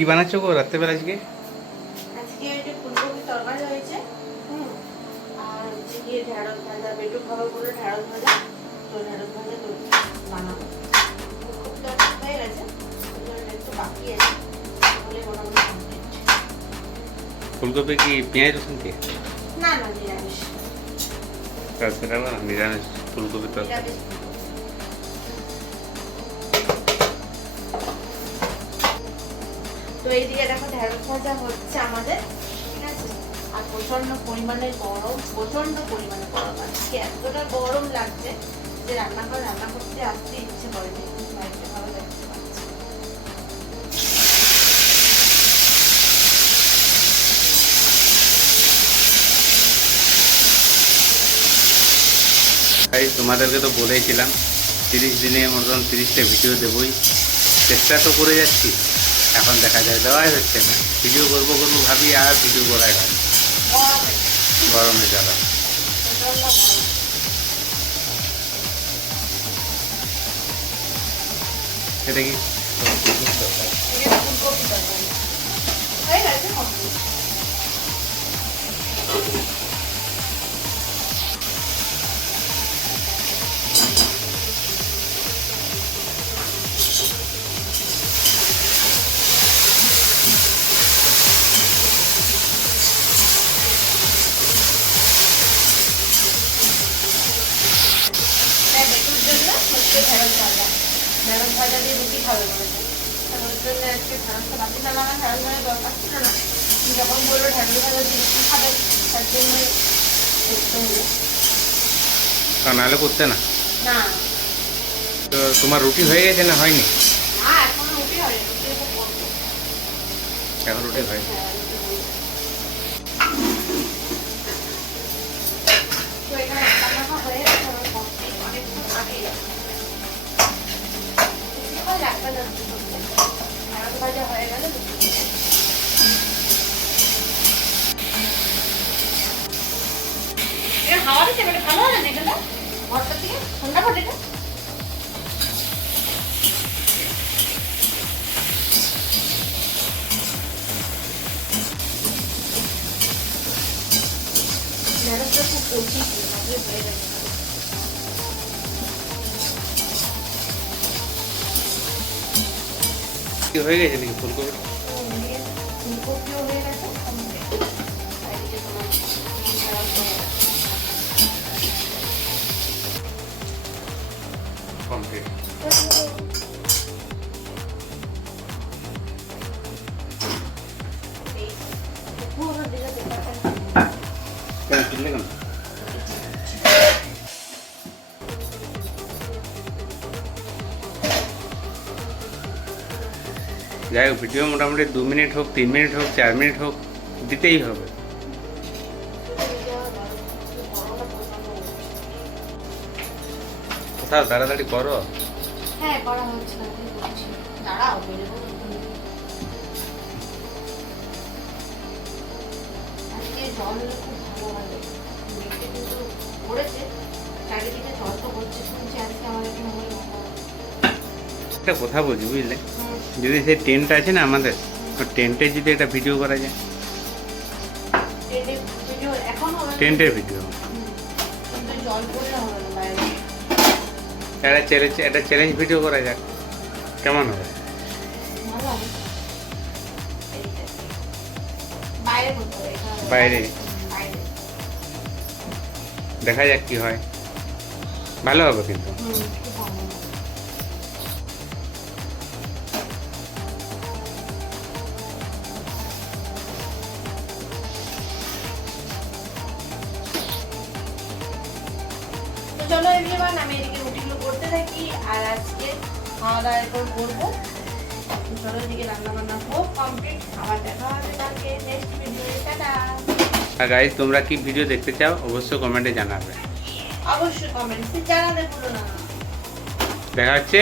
কি বানাচ্ছো গো রাত্রেবেলা আজকে? আজকে ওই যে ফুলকপি তরকারি হয়েছে। হুম। আর হচ্ছে গিয়ে ঢেঁড়স ভাজা খাবার ঢেঁড়স ভাজা। তো ঢেঁড়স ভাজা তো বানাবো। হয়ে গেছে ওই একটু বাকি আছে। complete। ফুলকপি কি পেঁয়াজ রসুন দিয়ে? না না নিরামিষ। নিরামিষ ফুলকপি তরকারি। এইদিকে দেখো ঢেঁড়স ভাজা হচ্ছে আমাদের, ঠিক আছে? আর প্রচণ্ড পরিমাণে গরম প্রচণ্ড পরিমাণে গরম, আজকে এতটা গরম লাগছে যে রান্নাঘর রান্না করতে আসতে ইচ্ছে করেনি বাড়িতে ভালো তাই তোমাদেরকে তো বলেছিলাম তিরিশ দিনের মতন তিরিশটা ভিডিও দেবই। চেষ্টা তো করে যাচ্ছি। এখন দেখা যায় দেওয়াই হচ্ছে না। ভিডিও করব করব ভাবি আর ভিডিও করাই হয়। গরমে জ্বালা। এটা কি? দিয়ে রুটি খাবে। বলেছে ওর জন্য আজকে ঢেঁড়সটা বাকি থাকলে আমার ঢেঁড়স ভাজা দরকার ছিল না। যখন বলল রুটি খাবে তার জন্য করতে হলো। তা নাহলে করতে না? না। তো তোমার রুটি হয়ে গেছে না হয়নি? না এখনও রুটি হয়নি রুটি এখন রুটি হয়নি হ্যাঁ, রুটি করব। তো এখানে রান্নাটা হয়ে গেছে আমার complete, অনেকক্ষণ আগেই। বেশিক্ষণ লাগবে না রুটি করতে। ঢেঁড়স ভাজা হাওয়া দিচ্ছে ভালো হয় না এখানে ঘরটার থেকে ঠান্ডা ঘর এটা খুব কচি হয়ে গেছে কি হয়ে গেছে নাকি ফুলকপি ফুলকপিও হয়ে গেছে complete। আর এদিকে তোমার ঢেঁড়স হয়ে গেছে। কমপ্লিট এই যাই হোক ভিডিও মোটামুটি দু মিনিট হোক তিন মিনিট হোক চার মিনিট হোক দিতেই হবে। কোথাও তাড়াতাড়ি করো। হ্যাঁ করা হচ্ছে না আমি করছি। দাঁড়াও আজকে জল খুব ভালো হবে মেঘটা কিন্তু পড়েছে চারিদিকে জল তো পড়ছে শুনছি আজকে আমাদের একটা কথা বলছি বুঝলে? যদি সেই টেন্ট আছে না আমাদের টেন্টে যদি একটা ভিডিও করা যায়। টেন্টের ভিডিও একটা চ্যালেঞ্জ একটা চ্যালেঞ্জ ভিডিও করা যাক। কেমন হবে? বাইরে দেখা যাক কি হয়। ভালো হবে কিন্তু। চলো এভরিওয়ান আমি এদিকে রুটিগুলো করতে থাকি আর আজকে খাওয়া দাওয়া এরপর করব। চলো এদিকে রান্না বান্না হোক কমপ্লিট আবার দেখা হবে কালকে। নেক্সট ভিডিওতে টাটা। আর তোমরা কি ভিডিও দেখতে চাও অবশ্যই কমেন্টে জানাবে। অবশ্যই কমেন্টে জানাতে ভুলো না। দেখা হচ্ছে।